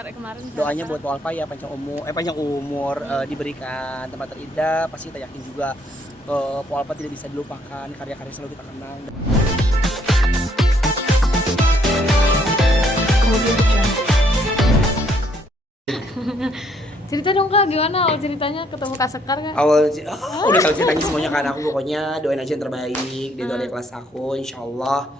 Kemarin Doanya buat Walpa ya panjang umur, diberikan tempat terindah. Pasti kita yakin juga Walpa tidak bisa dilupakan, karya-karya selalu kita kenang. cerita dong Kak, gimana awal ceritanya ketemu Kak Sekar kan? Udah tahu ceritanya semuanya kan. Aku pokoknya doain aja yang terbaik di doa kelas aku, insya Allah.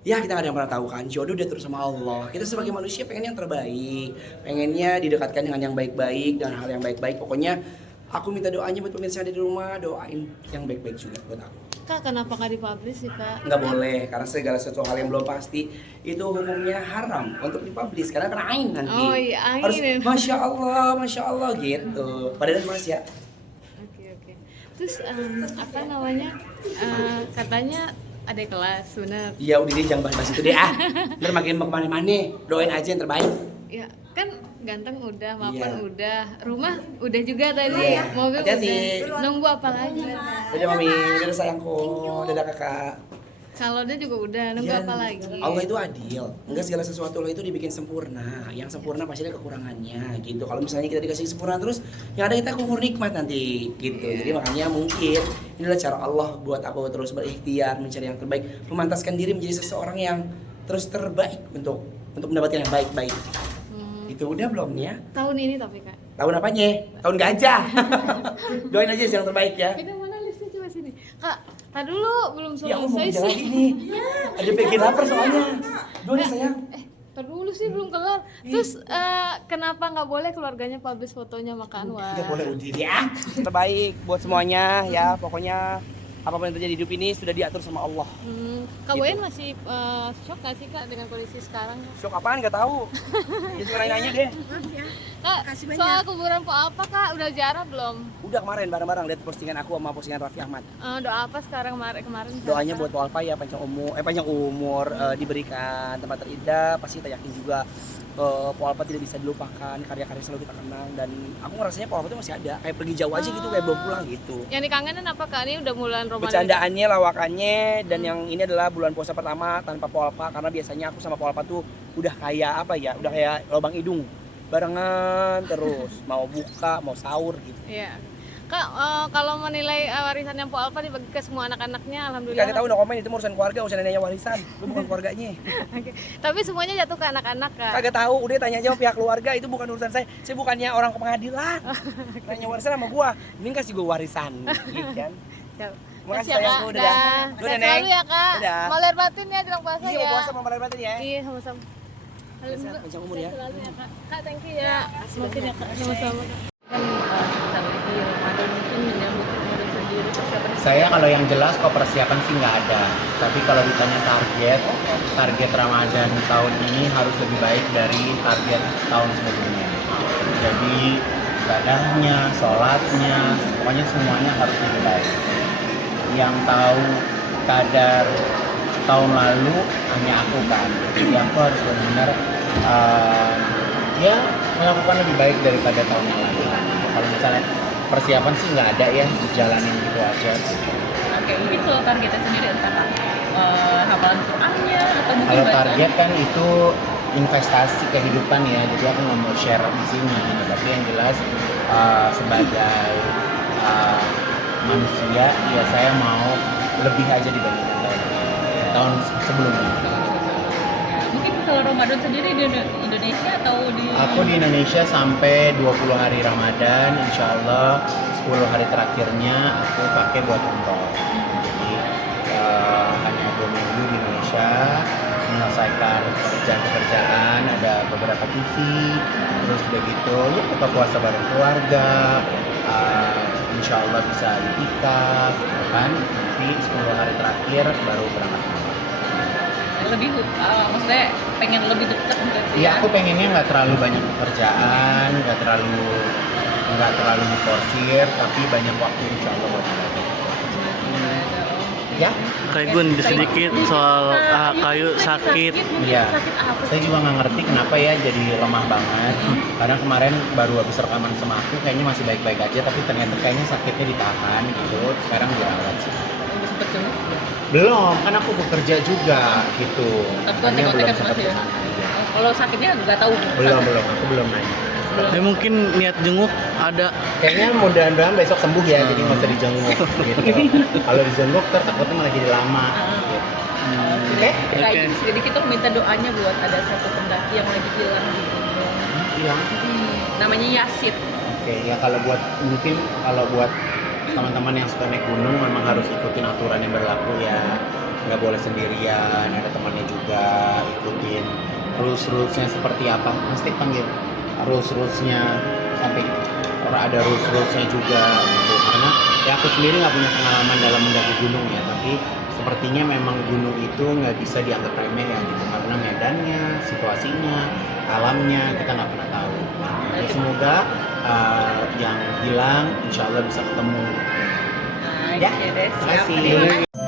Ya kita gak ada yang pernah tahu kan, jodoh udah terus sama Allah. Kita sebagai manusia pengen yang terbaik, pengennya didekatkan dengan yang baik-baik dan hal yang baik-baik. Pokoknya aku minta doanya buat pemirsa di rumah, doain yang baik-baik juga buat aku. Kak, kenapa nggak dipublish sih Kak? Nggak boleh, karena segala sesuatu hal yang belum pasti itu hukumnya haram untuk dipublish karena kena ain nanti. Oh iya, ain. Harus masya Allah gitu. Padahal mas ya. Oke. Terus apa namanya? Katanya ada kelas, benar? Iya udah deh, jangan bahas itu deh Ntar makin mau kemana-mana. Doain aja yang terbaik. Ya kan ganteng udah, mapan Iya. udah, rumah udah juga tadi, Iya. mobil Hati-hati. udah. Nunggu apa lagi? Dadah mami, dadah sayangku, dadah kakak. Salonnya juga udah, nunggu Ya, apa lagi? Allah itu adil. Enggak segala sesuatu Allah itu dibikin sempurna. Yang sempurna pasti ada kekurangannya gitu. Kalau misalnya kita dikasih sempurna terus, yang ada kita kufur nikmat nanti gitu. Jadi makanya mungkin inilah cara Allah buat aku terus berikhtiar mencari yang terbaik, memantaskan diri menjadi seseorang yang terus terbaik untuk mendapatkan yang baik-baik. Itu udah belum nih ya? Tahun ini tapi Kak. Tahun apanya? Tahun gajah. Doain aja yang terbaik ya. Kita mana listnya coba sini. Kak, tar dulu belum Ya aku mau selesai kerja sih. lagi nih. Ada bikin lapar soalnya. Doain sayang. Tar dulu sih belum kelar. Terus kenapa nggak boleh keluarganya publish fotonya sama Kak Anwar? Ya boleh udah ya. Terbaik buat semuanya ya. Pokoknya apapun yang terjadi di hidup ini sudah diatur sama Allah. Kak Boyan masih shock gak sih Kak dengan kondisi sekarang? Syok apaan nggak tahu. Ya sekarang nanya deh. Kak, soal kuburan Po apa Kak? Udah ziarah belum? Udah kemarin bareng-bareng lihat postingan aku sama postingan Raffi Ahmad. Doa apa sekarang kemarin? Doanya buat Walpa ya panjang umur, diberikan tempat terindah. Pasti kita yakin juga Walpa tidak bisa dilupakan, karya-karya selalu kita kenang. Dan aku ngerasanya Walpa itu masih ada, kayak pergi jauh aja gitu, kayak belum pulang gitu. Yang dikangenin apa Kak? Ini udah bulan Ramadan. Bercandaannya, lawakannya, dan yang ini adalah bulan puasa pertama tanpa Walpa. Karena biasanya aku sama Walpa tuh udah kayak apa ya, udah kayak lubang hidung, barengan terus, mau buka, mau sahur gitu. Iya. Kak, kalau menilai warisan yang Po Alpa dibagi ke semua anak-anaknya, alhamdulillah. Kagak tahu, no komen, itu urusan keluarga, urusan neneknya warisan, itu bukan keluarganya. Oke. Tapi semuanya jatuh ke anak-anak Kak. Kagak tahu, udah tanya aja sama pihak keluarga, itu bukan urusan saya. Saya bukannya orang ke pengadilan. Tanya warisan sama gua, mending kasih gua warisan, gitu kan. Siap. Makasih ya, Kak. sayangku, dadah. Sehat Nenek. selalu ya Kak. Dadah. Maler batin ya jelang puasa Iya, ya. mau puasa mau malam batin ya. Iya, sama-sama. Sehat, panjang umur ya. Selalu ya Kak. Kak, thank you ya. Maafin ya Kak, sama-sama. Kan sebentar lagi Ramadan mungkin menyambut Ramadan sendiri persiapan. Saya kalau yang jelas kok persiapan sih nggak ada. Tapi kalau ditanya target Ramadan tahun ini harus lebih baik dari target tahun sebelumnya. Jadi ibadahnya, sholatnya, pokoknya semuanya harus lebih baik. Yang tahu kadar tahun lalu hanya aku kan. Jadi aku harus benar-benar ya melakukan lebih baik daripada tahun yang lalu. Kalau misalnya persiapan sih nggak ada ya, jalanin gitu aja. Oke, mungkin kalau targetnya sendiri entah hafalan Qurannya atau mungkin Kalau bacaan. target kan itu investasi kehidupan ya, jadi aku nggak mau share di sini. Tapi yang jelas sebagai manusia, ya saya mau lebih aja dibandingkan tahun sebelumnya. Mungkin kalau Ramadan sendiri di Indonesia atau di Aku di Indonesia sampai 20 hari Ramadan, insya Allah 10 hari terakhirnya aku pakai buat umroh. Jadi hanya 2 minggu di Indonesia, menyelesaikan pekerjaan, ada beberapa TV, terus begitu ya buka puasa bareng keluarga, insya Allah bisa itikaf, kan? Nanti 10 hari terakhir baru berangkat umroh. lebih maksudnya pengen lebih dekat gitu Iya, aku pengennya nggak terlalu banyak pekerjaan, nggak terlalu diforsir, tapi banyak waktu insya Allah buat ibadah. Ya, Kayak Gun sedikit soal kayu sakit. iya. Sakit apa Saya juga nggak ngerti kenapa ya jadi lemah banget. Karena kemarin baru habis rekaman sama aku, kayaknya masih baik-baik aja, tapi ternyata kayaknya sakitnya ditahan gitu. Sekarang dirawat sih. udah sempet jenguk? Belum, kan aku bekerja juga gitu. Tapi Makanya kontak-kontakan belum sempat masih ya? kesana aja. Kalau sakitnya nggak tahu. Belum, aku belum nanya. Mungkin niat jenguk ada. Kayaknya mudah-mudahan besok sembuh ya, jadi nggak usah dijenguk gitu. Kalau dijenguk ntar takutnya malah jadi lama. Gitu. Oke. Kayak gitu. Jadi kita minta doanya buat ada satu pendaki yang lagi hilang di gunung. Hilang. Namanya Yasid. Oke, ya kalau buat teman-teman yang suka naik gunung memang harus ikutin aturan yang berlaku ya. Nggak boleh sendirian, ada temannya juga, ikutin rules-rulesnya seperti apa. Mesti panggil rules-rulesnya sampai orang ada rules-rulesnya juga gitu. Karena ya aku sendiri nggak punya pengalaman dalam mendaki gunung ya, tapi sepertinya memang gunung itu nggak bisa dianggap remeh ya gitu, karena medannya, situasinya, alamnya kita nggak pernah tahu. Ya, semoga yang hilang insya Allah bisa ketemu. Nah, Ya, oke deh, siap. terima kasih. Terima kasih.